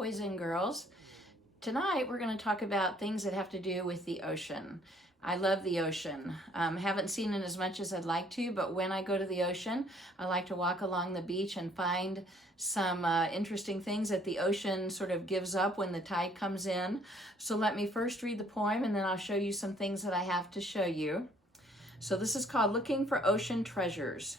boys and girls. Tonight we're going to talk about things that have to do with the ocean. I love the ocean. Haven't seen it as much as I'd like to, but when I go to the ocean, I like to walk along the beach and find some interesting things that the ocean sort of gives up when the tide comes in. So let me first read the poem and then I'll show you some things that I have to show you. So this is called Looking for Ocean Treasures.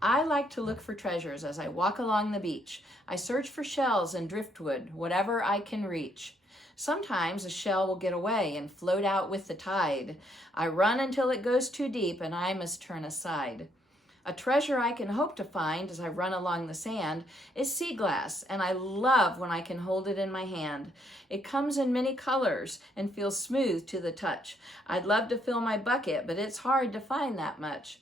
I like to look for treasures as I walk along the beach. I search for shells and driftwood, whatever I can reach. Sometimes a shell will get away and float out with the tide. I run until it goes too deep and I must turn aside. A treasure I can hope to find as I run along the sand is sea glass, and I love when I can hold it in my hand. It comes in many colors and feels smooth to the touch. I'd love to fill my bucket, but it's hard to find that much.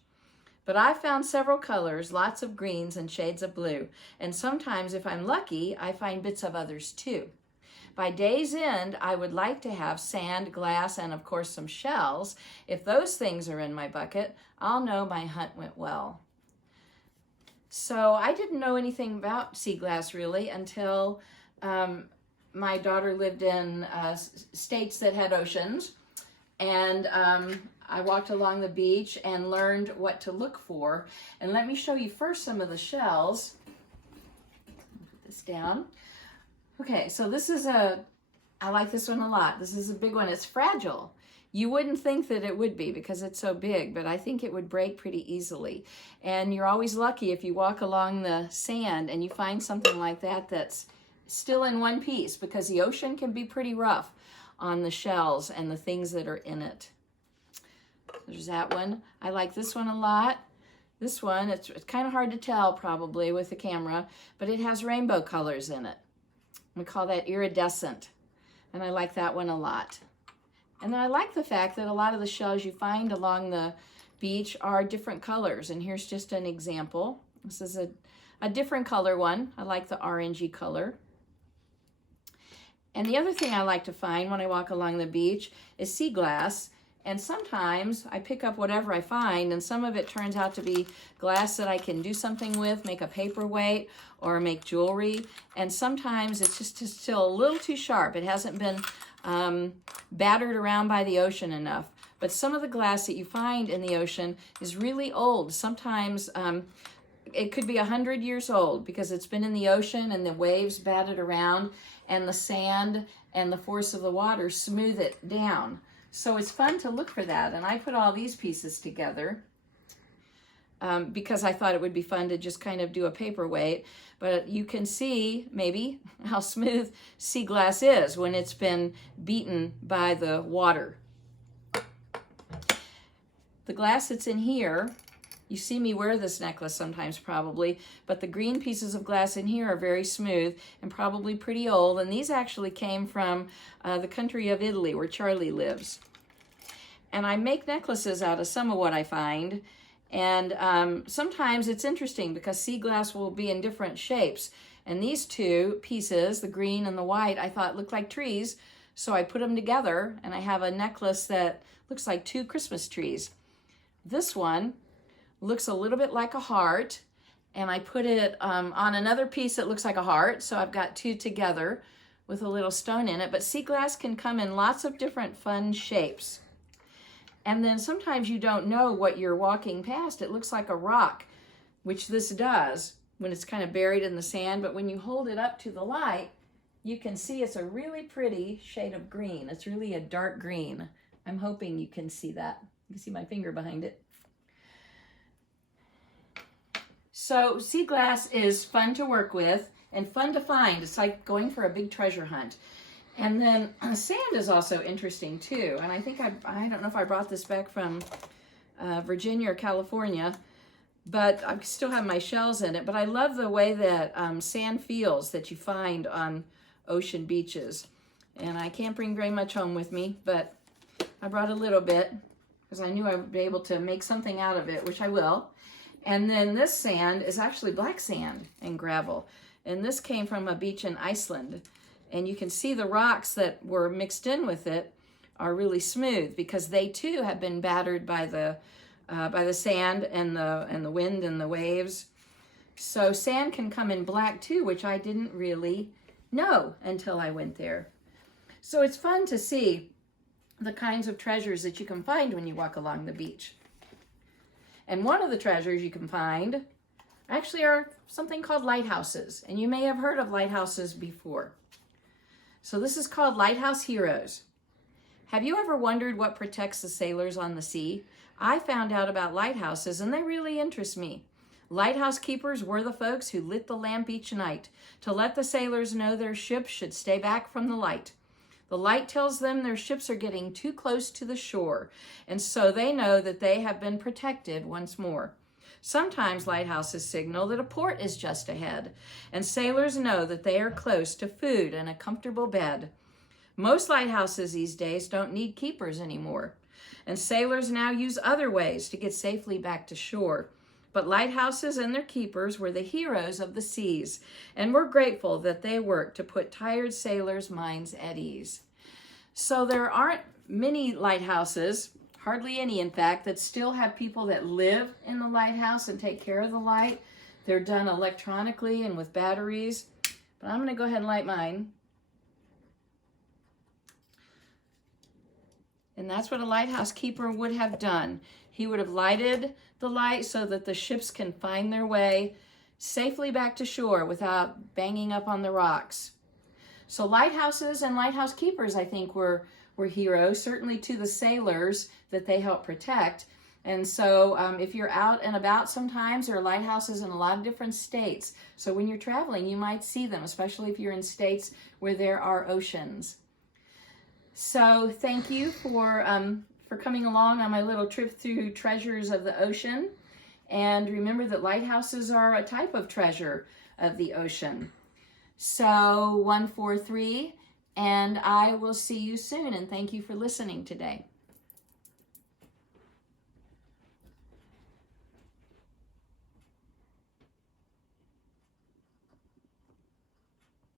But I found several colors, lots of greens and shades of blue, and sometimes if I'm lucky, I find bits of others too. By day's end, I would like to have sand, glass, and of course some shells. If those things are in my bucket, I'll know my hunt went well. So I didn't know anything about sea glass really until my daughter lived in states that had oceans, and I walked along the beach and learned what to look for. And let me show you first some of the shells. Put this down. Okay, so this is I like this one a lot. This is a big one. It's fragile. You wouldn't think that it would be because it's so big, but I think it would break pretty easily. And you're always lucky if you walk along the sand and you find something like that that's still in one piece, because the ocean can be pretty rough on the shells and the things that are in it. There's that one. I like this one a lot. This one, it's kind of hard to tell probably with the camera, but it has rainbow colors in it. We call that iridescent, and I like that one a lot. And then I like the fact that a lot of the shells you find along the beach are different colors, and here's just an example. This is a different color one. I like the orangey color. And the other thing I like to find when I walk along the beach is sea glass. And sometimes I pick up whatever I find, and some of it turns out to be glass that I can do something with, make a paperweight or make jewelry. And sometimes it's just still a little too sharp. It hasn't been battered around by the ocean enough. But some of the glass that you find in the ocean is really old. Sometimes it could be 100 years old because it's been in the ocean and the waves batted around and the sand and the force of the water smooth it down. So it's fun to look for that, and I put all these pieces together because I thought it would be fun to just kind of do a paperweight. But you can see maybe how smooth sea glass is when it's been beaten by the water. The glass that's in here, you see me wear this necklace sometimes probably, but the green pieces of glass in here are very smooth and probably pretty old, and these actually came from the country of Italy where Charlie lives. And I make necklaces out of some of what I find, and sometimes it's interesting because sea glass will be in different shapes, and these two pieces, the green and the white, I thought looked like trees, so I put them together and I have a necklace that looks like two Christmas trees. This one looks a little bit like a heart, and I put it on another piece that looks like a heart, so I've got two together with a little stone in it. But sea glass can come in lots of different fun shapes. And then sometimes you don't know what you're walking past. It looks like a rock, which this does when it's kind of buried in the sand, but when you hold it up to the light, you can see it's a really pretty shade of green. It's really a dark green. I'm hoping you can see that. You can see my finger behind it. So sea glass is fun to work with and fun to find. It's like going for a big treasure hunt. And then sand is also interesting too. And I think I don't know if I brought this back from Virginia or California, but I still have my shells in it. But I love the way that sand feels that you find on ocean beaches. And I can't bring very much home with me, but I brought a little bit because I knew I would be able to make something out of it, which I will. And then this sand is actually black sand and gravel. And this came from a beach in Iceland. And you can see the rocks that were mixed in with it are really smooth because they too have been battered by the sand and the wind and the waves. So sand can come in black too, which I didn't really know until I went there. So it's fun to see the kinds of treasures that you can find when you walk along the beach. And one of the treasures you can find actually are something called lighthouses. And you may have heard of lighthouses before. So this is called Lighthouse Heroes. Have you ever wondered what protects the sailors on the sea? I found out about lighthouses and they really interest me. Lighthouse keepers were the folks who lit the lamp each night to let the sailors know their ships should stay back from the light. The light tells them their ships are getting too close to the shore, and so they know that they have been protected once more. Sometimes lighthouses signal that a port is just ahead, and sailors know that they are close to food and a comfortable bed. Most lighthouses these days don't need keepers anymore, and sailors now use other ways to get safely back to shore. But lighthouses and their keepers were the heroes of the seas, and we're grateful that they worked to put tired sailors' minds at ease. So there aren't many lighthouses, hardly any in fact, that still have people that live in the lighthouse and take care of the light. They're done electronically and with batteries. But I'm going to go ahead and light mine. And that's what a lighthouse keeper would have done. He would have lighted the light so that the ships can find their way safely back to shore without banging up on the rocks. So lighthouses and lighthouse keepers, I think, were heroes, certainly to the sailors that they help protect. And so if you're out and about sometimes, there are lighthouses in a lot of different states. So when you're traveling, you might see them, especially if you're in states where there are oceans. So thank you for coming along on my little trip through treasures of the ocean. And remember that lighthouses are a type of treasure of the ocean. So 143, and I will see you soon, and thank you for listening today.